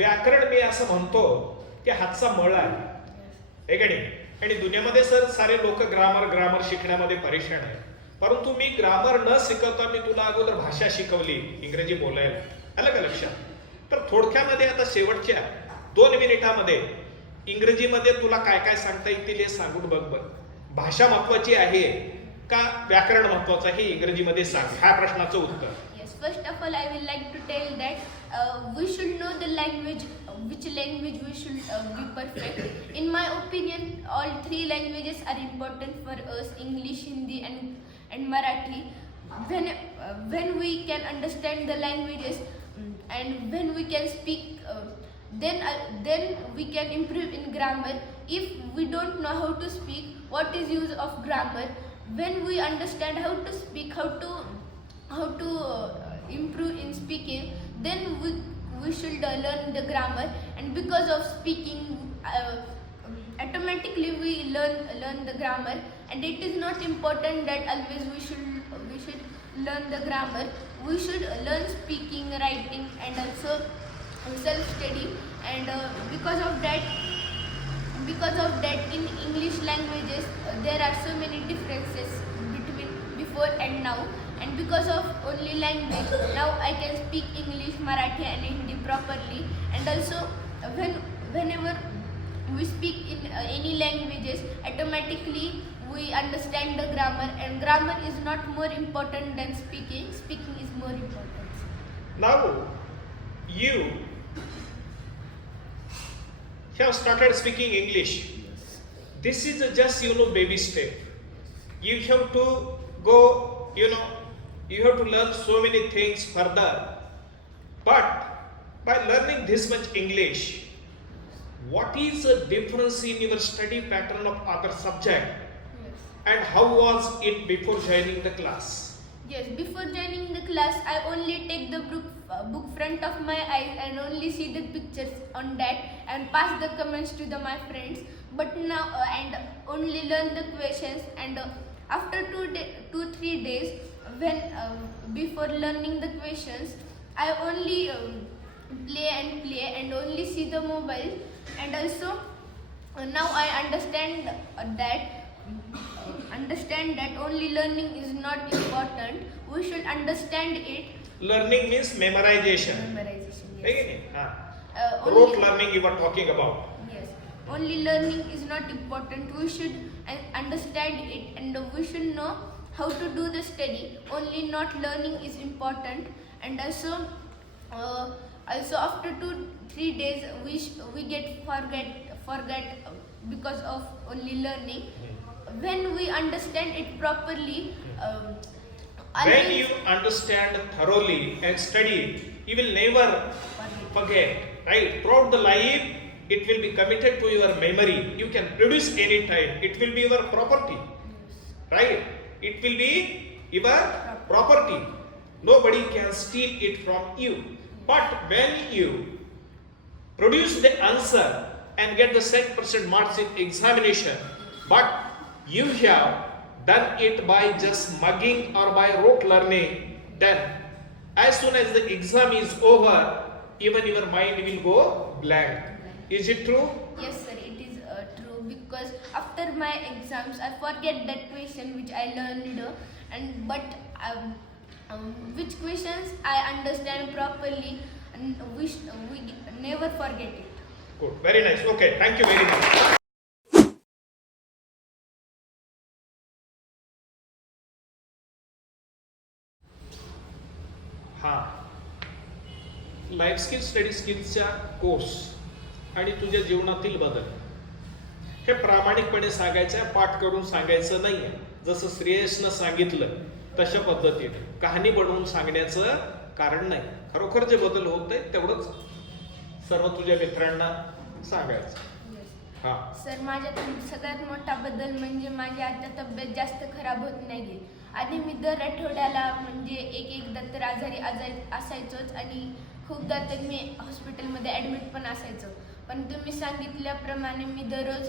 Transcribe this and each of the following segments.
व्याकरण मी असं म्हणतो की हातचा मळ आहे, हे का नाही? आणि दुनियामध्ये सर सारे लोक ग्रामर शिकण्यामध्ये परेशान आहे. परंतु मी ग्रामर न शिकवता मी तुला अगोदर भाषा शिकवली इंग्रजी बोलायला, आलं का लक्षात? तर थोडक्यामध्ये आता शेवटच्या 2 मिनिटामध्ये इंग्रजीमध्ये तुला काय काय सांगता येतील हे सांगून बघ. भाषा महत्वाची आहे का व्याकरण महत्वाचं आहे इंग्रजीमध्ये सांग, ह्या प्रश्नाचं उत्तर. Yes, first of all, I will like to tell that we should know the language, which language we should be perfect. In my opinion, all 3 languages are important for us: English, Hindi, and Marathi. When we can understand the languages and when we can speak, then we can improve in grammar. If we don't know how to speak, what is use of grammar? When we understand how to speak, how to improve in speaking, then we should learn the grammar. And because of speaking, automatically we learn the grammar. And it is not important that always we should learn the grammar. We should learn speaking, writing, and also self study. And because of that in English languages there are so many differences between before and now. And because of only language, now I can speak English, Marathi, and Hindi properly. And also whenever we speak in any languages, automatically we understand the grammar. And grammar is not more important than speaking is more important. Now you have started speaking English. This is just baby step. You have to go, you have to learn so many things further. But by learning this much English, what is the difference in your study pattern of other subject? Yes. And how was it before joining the class? Yes, before joining the class, I only take the book front of my eyes and only see the pictures on that and pass the comments to my friends. But now and only learn the questions. And after 2-3 days, when before learning the questions, I only play and only see the mobile. And also now I understand that only learning is not important. We should understand it. Learning means memorization. Memorization, yes. Rote learning you were talking about. Yes. Only learning is not important. We should understand it, and we should know how to do the study. Only not learning is important. And also after 2-3 days we get forget because of only learning. When we understand it properly, when you understand thoroughly and study, you will never forget, right? Throughout the life, it will be committed to your memory. You can produce any time. It will be your property, right? It will be your property. Nobody can steal it from you. But when you produce the answer and get the 100% marks in examination, but you have done it by just mugging or by rote learning, then as soon as the exam is over, even your mind will go blank. Is it true? Yes, sir, it is true. Because after my exams, I forget that question which I learned, but which questions I understand properly, and we never forget it. Good, very nice. Okay, thank you very much. Life skill study स्किल्सच्या course आणि तुझ्या जीवनातील बदल हे प्रामाणिकपणे सांगायचं, पाठ करून सांगायचं नाही आहे. जसं श्रेयसनं सांगितलं तशा पद्धतीने कहाणी बनवून सांगण्याचं कारण नाही. खरोखर जे बदल होत आहेत तेवढंच सर्व तुझ्या मित्रांना सांगायचं. सर, माझ्यात सगळ्यात मोठा बदल म्हणजे माझी आता तब्येत जास्त खराब होत नाही. आधी मी दर आठवड्याला म्हणजे एकदा तर आजारी असायचोच आणि खूपदा तर मी हॉस्पिटलमध्ये ॲडमिट पण असायचो. पण तुम्ही सांगितल्याप्रमाणे मी दररोज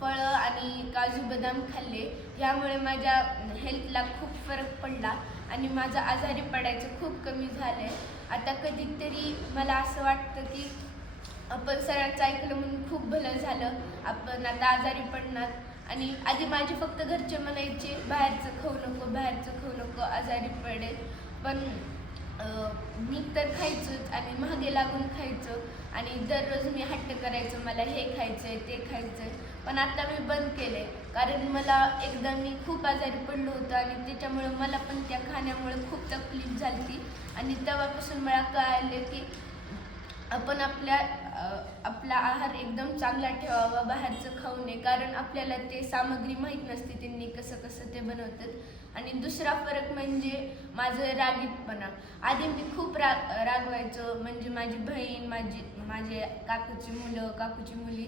फळं आणि काजू बदाम खाल्ले. यामुळे माझ्या हेल्थला खूप फरक पडला आणि माझं आजारी पडायचं खूप कमी झालं. आता कधीतरी मला असं वाटतं की आपण सरांचं ऐकलं म्हणून खूप भलं झालं, आपण आता आजारी पडणार. आणि आधी माझे फक्त घरचे म्हणायचे बाहेरचं खाऊ नको, बाहेरचं खाऊ नको, आजारी पडेल. पण मी तर खायचोच आणि मागे लागून खायचो आणि दररोज मी हट्ट करायचो मला हे खायचं आहे ते खायचं आहे. पण आता मी बंद केलं आहे, कारण मला एकदा मी खूप आजारी पडलो होतो आणि त्याच्यामुळं मला पण त्या खाण्यामुळे खूप तकलीफ झाली. आणि तेव्हापासून मला कळालं की आपण आपला आहार एकदम चांगला ठेवावा, बाहेरचं खाऊ नये, कारण आपल्याला ते सामग्री माहीत नसते त्यांनी कसं कसं ते बनवतात. आणि दुसरा फरक म्हणजे माझं रागीटपणा. आधी मी खूप रागवायचो, म्हणजे माझी बहीण, माझे काकूची मुलं, काकूची मुली,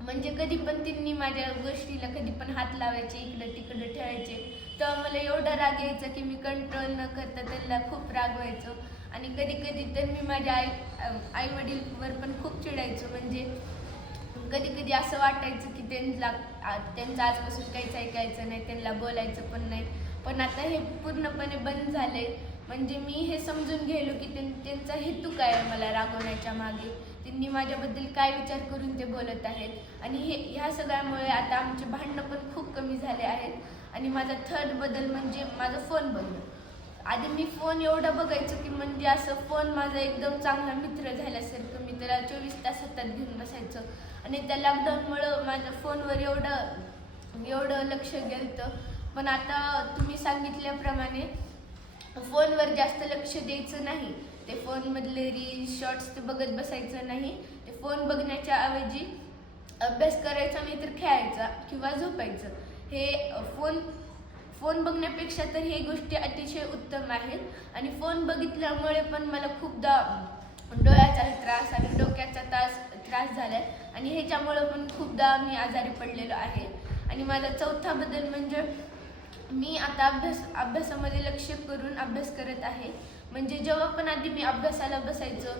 म्हणजे कधी पण त्यांनी माझ्या गोष्टीला कधी पण हात लावायचे, इकडं तिकडं ठेवायचे, तेव्हा मला एवढा राग यायचा की मी कंट्रोल न करता त्यांना खूप रागवायचो. आणि कधी कधी तर मी माझ्या आई वडीलवर पण खूप चिडायचो, म्हणजे कधी कधी असं वाटायचं की त्यांचं आजपासून काहीच ऐकायचं नाही, त्यांना बोलायचं पण नाही. पण आता हे पूर्णपणे बंद झाले, म्हणजे मी हे समजून गेलो की त्यांचा हेतू काय आहे मला रागवण्याच्या मागे, त्यांनी माझ्याबद्दल काय विचार करून ते बोलत आहेत. आणि ह्या सगळ्यामुळे आता आमचे भांडणं पण खूप कमी झाले आहेत. आणि माझा थर्ड बदल म्हणजे माझा फोन बघणं. आधी मी फोन एवढा बघायचो की म्हणजे असं फोन माझा एकदम चांगला मित्र झाल्यासारखं, मी त्याला 24 तास हातात घेऊन बसायचो. आणि त्या लॉकडाऊनमुळं माझ्या फोनवर एवढं लक्ष गेलं. पण आता तुम्ही सांगितल्याप्रमाणे फोनवर जास्त लक्ष द्यायचं नाही, ते फोनमधले रील्स शॉर्ट्स ते बघत बसायचं नाही. ते फोन बघण्याच्या ऐवजी अभ्यास करायचा, नाही तर खेळायचा किंवा झोपायचं. हे फोन बघण्यापेक्षा तर हे गोष्टी अतिशय उत्तम आहेत. आणि फोन बघितल्यामुळे पण मला खूपदा डोळ्याचा त्रास आणि डोक्याचा त्रास झाला आहे, आणि ह्याच्यामुळं पण खूपदा मी आजारी पडलेलो आहे. आणि माझा चौथा बदल म्हणजे मी आता अभ्यासामध्ये लक्ष करून अभ्यास करत आहे. म्हणजे जेव्हा पण आधी मी अभ्यासाला बसायचो,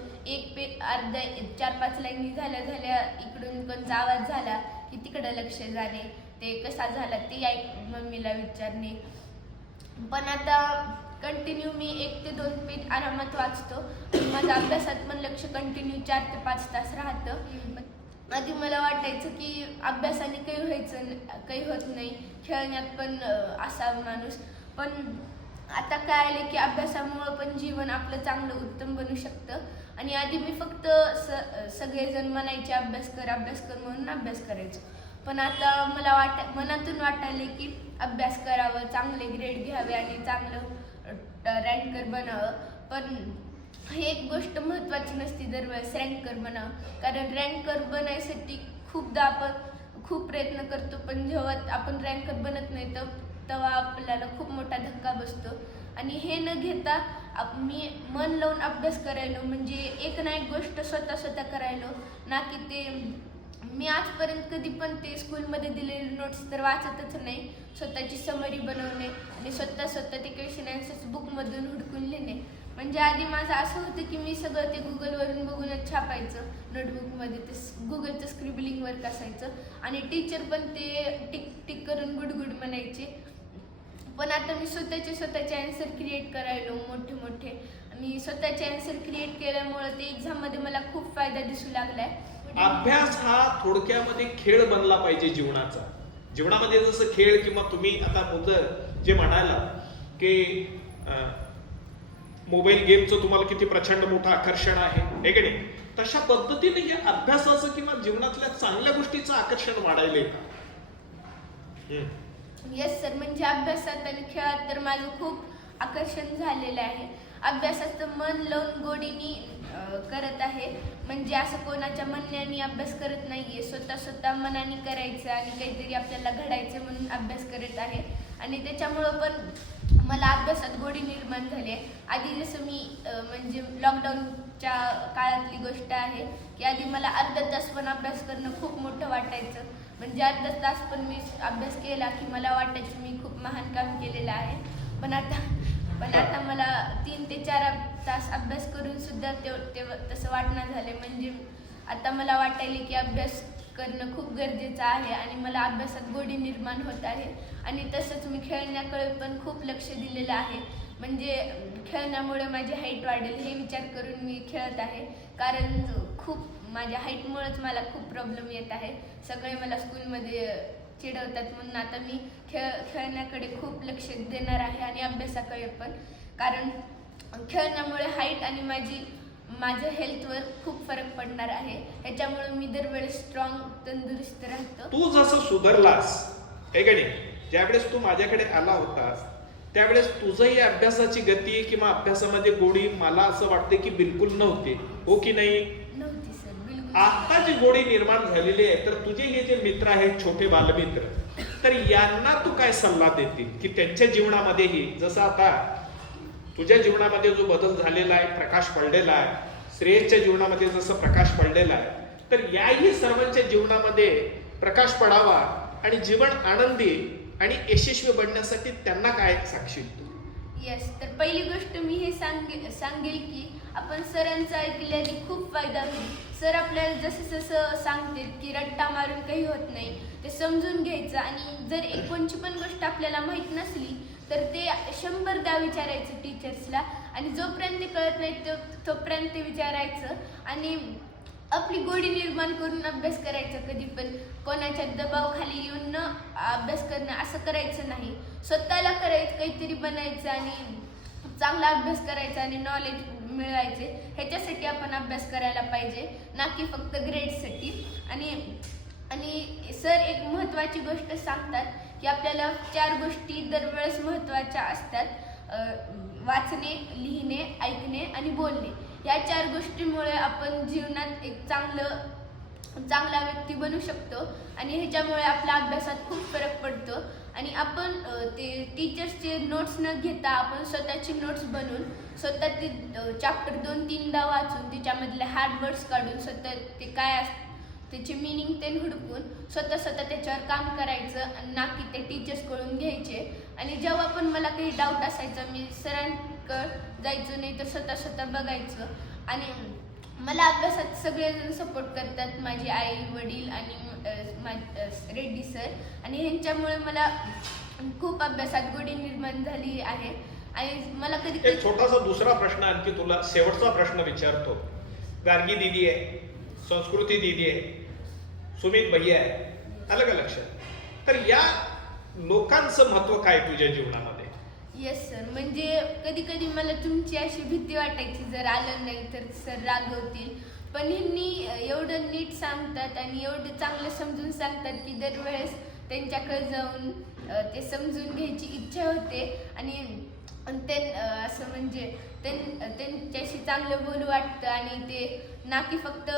अर्ध्या 4-5 लाईनी झाल्या इकडून कोणचा आवाज झाला की तिकडं लक्ष जाणे, ते कसा झाला ते मम्मीला विचारणे. पण आता कंटिन्यू मी 1 ते 2 पेज आरामात वाचतो. माझ्या अभ्यासात पण लक्ष कंटिन्यू 4 ते 5 तास राहतं. आधी मला वाटायचं की अभ्यासाने काही होत नाही, खेळण्यात पण असावं माणूस. पण आता काय आले की अभ्यासामुळं पण जीवन आपलं चांगलं उत्तम बनू शकतं. आणि आधी मी फक्त सगळेजण म्हणायचे अभ्यास कर म्हणून अभ्यास करायचो. पण आता मला मनातून वाटायले की अभ्यास करावं, चांगले ग्रेड घ्यावे आणि चांगलं रँकर बनावं. पण ही एक गोष्ट महत्त्वाची नसते दरवेळेस रँकर बनावं, कारण रँकर बनायसाठी खूपदा आपण खूप प्रयत्न करतो, पण जेव्हा आपण रँकर बनत नाही तेव्हा आपल्याला खूप मोठा धक्का बसतो. आणि हे न घेता मी मन लावून अभ्यास करायलो, म्हणजे एक ना एक गोष्ट स्वतः करायलो, ना की ते मी आजपर्यंत कधी पण ते स्कूलमध्ये दिलेले नोट्स तर वाचतच नाही. स्वतःची समरी बनवणे आणि स्वतः ते क्वेश्चन आन्सर्स बुकमधून हुडकून लिहिणे. म्हणजे आधी माझं असं होतं की मी सगळं ते गुगलवरून बघूनच छापायचं नोटबुकमध्ये, ते गुगलचं स्क्रिबलिंग वर्क असायचं आणि टीचर पण ते टिक करून गुड म्हणायचे. पण आता मी स्वतःचे आन्सर क्रिएट करायलो मोठे आणि स्वतःचे आन्सर क्रिएट केल्यामुळे ते एक्झाममध्ये मला खूप फायदा दिसू लागलाय. अभ्यास हा थोडक्यामध्ये खेळ बनला पाहिजे जीवनाचा. जीवनामध्ये जसं खेळ किंवा तुम्ही आता मुद्दा जे म्हणाला की मोबाईल गेमचं तुम्हाला किती प्रचंड मोठं आकर्षण आहे की नाही, तशा पद्धतीने हे अभ्यासाचं किंवा जीवनातल्या चांगल्या गोष्टीचं आकर्षण वाढायलंय का? येस सर, म्हणजे अभ्यासात आणि खेळात तर माझं खूप आकर्षण झालेलं आहे. अभ्यासाचं मन लावून गोडीने करत आहे, म्हणजे असं कोणाच्या म्हणण्याने अभ्यास करत नाहीये, स्वतः मनाने करायचं आणि काहीतरी आपल्याला घडायचं म्हणून अभ्यास करत आहे. आणि त्याच्यामुळं पण मला अभ्यासात गोडी निर्माण झाली आहे. आधी जसं मी म्हणजे लॉकडाऊनच्या काळातली गोष्ट आहे की आधी मला अर्धा तास पण अभ्यास करणं खूप मोठं वाटायचं. म्हणजे अर्धा तास पण मी अभ्यास केला की मला वाटायचं मी खूप महान काम केलेलं आहे. पण आता मला 3 ते 4 तास अभ्यास करून सुद्धा तसं वाटणं झालं. म्हणजे आता मला वाटायले की अभ्यास करणं खूप गरजेचं आहे आणि मला अभ्यासात गोडी निर्माण होत आहे. आणि तसंच मी खेळण्याकडे पण खूप लक्ष दिलेलं आहे. म्हणजे खेळण्यामुळे माझी हाईट वाढेल हे विचार करून मी खेळत आहे. कारण खूप माझ्या हाईटमुळेच मला खूप प्रॉब्लेम येत आहे. सगळे मला स्कूलमध्ये चिडवतात, म्हणून आता मी खेळण्याकडे खूप लक्ष देणार आहे आणि अभ्यासाकडे पण. कारण खेळण्यामुळे हाईट आणि माझ्या हेल्थवर खूप फरक पडणार आहे. ह्याच्यामुळे मी दरवेळेस स्ट्रॉंग तंदुरुस्त राहतो. तू जसं सुधारलास आहे का नाही, ज्यावेळेस तू माझ्याकडे आला होतास त्यावेळेस तुझंही अभ्यासाची गती किंवा अभ्यासामध्ये गोडी मला असं वाटते की बिलकुल नव्हती, हो की नाही? नव्हती सर, बिलकुल. आता जी गोडी निर्माण झालेली आहे, तर तुझे हे जे मित्र आहेत, छोटे बालमित्र, तर यांना तू काय सल्ला देतील की त्यांच्या जीवनामध्येही जसं आता तुझ्या जीवनामध्ये जो बदल झालेला आहे, प्रकाश पडलेला आहे, श्रेयसच्या जीवनामध्ये जसं प्रकाश पडलेला आहे, तर याही सर्वांच्या जीवनामध्ये प्रकाश पडावा आणि जीवन आनंदी आणि यशस्वी बनण्यासाठी त्यांना काय सांगशील तू? येस, तर पहिली गोष्ट मी हे सांगेल की आपण सरांचं ऐकल्याने खूप फायदा होईल. सर आपल्याला जसं जसं सांगतात की रट्टा मारून काही होत नाही, ते समजून घ्यायचं. आणि जर कोणची पण गोष्ट आपल्याला माहीत नसली तर ते 100दा विचारायचं टीचर्सला, आणि जोपर्यंत ते कळत नाही तोपर्यंत ते विचारायचं आणि आपली गोडी निर्माण करून अभ्यास करायचा. कधी पण कोणाच्या दबावाखाली येऊन न अभ्यास करणं असं करायचं नाही. स्वतःला करायचं, काहीतरी बनायचं आणि चांगला अभ्यास करायचा आणि नॉलेज मिळवायचे. ह्याच्यासाठी आपण अभ्यास करायला पाहिजे, ना की फक्त ग्रेडसाठी. आणि सर एक महत्त्वाची गोष्ट सांगतात की आपल्याला 4 गोष्टी दरवेळेस महत्त्वाच्या असतात: वाचणे, लिहिणे, ऐकणे आणि बोलणे. या 4 गोष्टींमुळे आपण जीवनात एक चांगला व्यक्ती बनू शकतो आणि ह्याच्यामुळे आपल्या अभ्यासात खूप फरक पडतो. आणि आपण ते टीचर्सचे नोट्स न घेता आपण स्वतःची नोट्स बनवून स्वतः ते चॅप्टर 2-3दा वाचून त्याच्यामधले हार्ड वर्ड्स काढून स्वतः ते काय असतं त्याची मिनिंग ते हुडकून स्वतः त्याच्यावर काम करायचं, ना की ते टीचर्सकडून घ्यायचे. आणि जेव्हा पण मला काही डाऊट असायचा मी सरांकडं जायचो, नाही तर स्वतः बघायचं. आणि मला अभ्यासात सगळेजण सपोर्ट करतात, माझे आई वडील आणि रेड्डी सर. आणि ह्यांच्यामुळे मला खूप अभ्यासात गोडी निर्माण झाली आहे. आणि मला कधी एक छोटासा दुसरा प्रश्न आणखी तुला शेवटचा प्रश्न विचारतो. गार्गी दीदी आहे, संस्कृती दीदी आहे, सुमित भैया आहे, आलं का लक्षात? तर या लोकांचं महत्व काय तुझ्या जीवनामध्ये? येस सर, म्हणजे कधी कधी मला तुमची अशी भीती वाटायची जर आलं नाही तर सर रागवतील. पण ह्यांनी एवढं नीट सांगतात आणि एवढं चांगलं समजून सांगतात की दरवेळेस त्यांच्याकडे जाऊन ते समजून घ्यायची इच्छा होते. आणि ते असं म्हणजे त्यांच्याशी चांगलं बोलू वाटतं. आणि ते ना की फक्त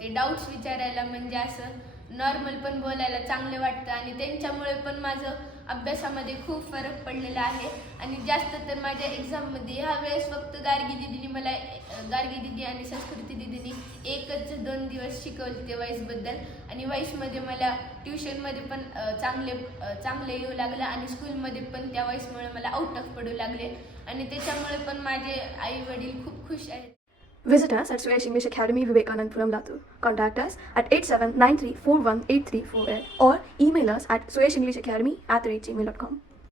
ते डाऊट्स विचारायला, म्हणजे असं नॉर्मल पण बोलायला चांगलं वाटतं. आणि त्यांच्यामुळे पण माझं अभ्यासामध्ये खूप फरक पडलेला आहे. आणि जास्त तर माझ्या एक्झाममध्ये ह्या वेळेस फक्त गार्गी दिदी आणि संस्कृती दिदीनी 1-2 दिवस शिकवले ते वाईसबद्दल. आणि वाईसमध्ये मला ट्युशनमध्ये पण चांगले येऊ लागलं आणि स्कूलमध्ये पण त्या वाईसमुळे मला आउट ऑफ पडू लागले. आणि त्याच्यामुळे पण माझे आई वडील खूप खुश आहेत. Visit us at Suresh English Academy, Vivekanandpuram, Latur. Contact us at 8793418348 or email us at sureshenglishabacademy@gmail.com.